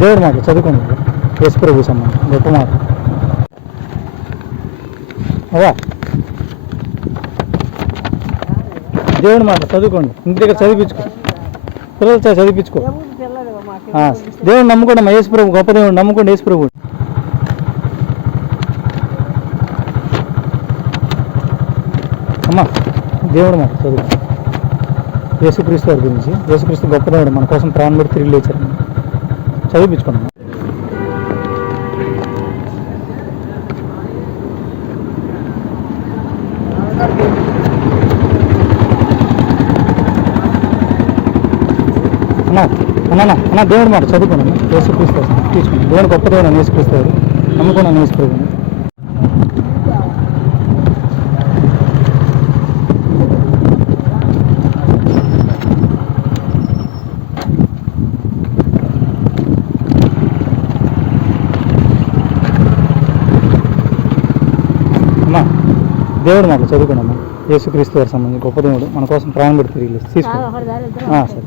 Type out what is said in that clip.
దేవుడు మాట చదువుకోండి యేసుప్రభు సంబంధం గొప్ప మాట. అవా దేవుడి మాట చదువుకోండి. ఇంటి దగ్గర చదివించుకో. పిల్లలు చదివించుకో. దేవుడు నమ్ముకోండి మా యేసు ప్రభు గొప్ప దేవుడు. నమ్ముకోండి యేసు ప్రభు అమ్మా దేవుడు మాట చదువుకోండి యేసుక్రీస్తు వారి గురించి. యేసుక్రీస్తు గొప్ప దేవుడు. మన కోసం ప్రాణం పెట్టి తిరిగి లేచారు. చదివించుకున్నాను అమ్మా. అన్నా అన్నా అన్నా దేవుడు మాట చదువుకున్నాను అమ్మా. యేసుక్రీస్తు తీసుకున్నాను దేవుడు గొప్ప దేవుడు అని యేసుక్రీస్తు నమ్ముకున్నాను నమ్ముకోండి అమ్మా దేవుడు మాట చదువుకోండి అమ్మా. యేసుక్రీస్తు వారి సంబంధించి గొప్ప దేవుడు. మన కోసం ప్రాణం లేచి తీసుకోండి సరే.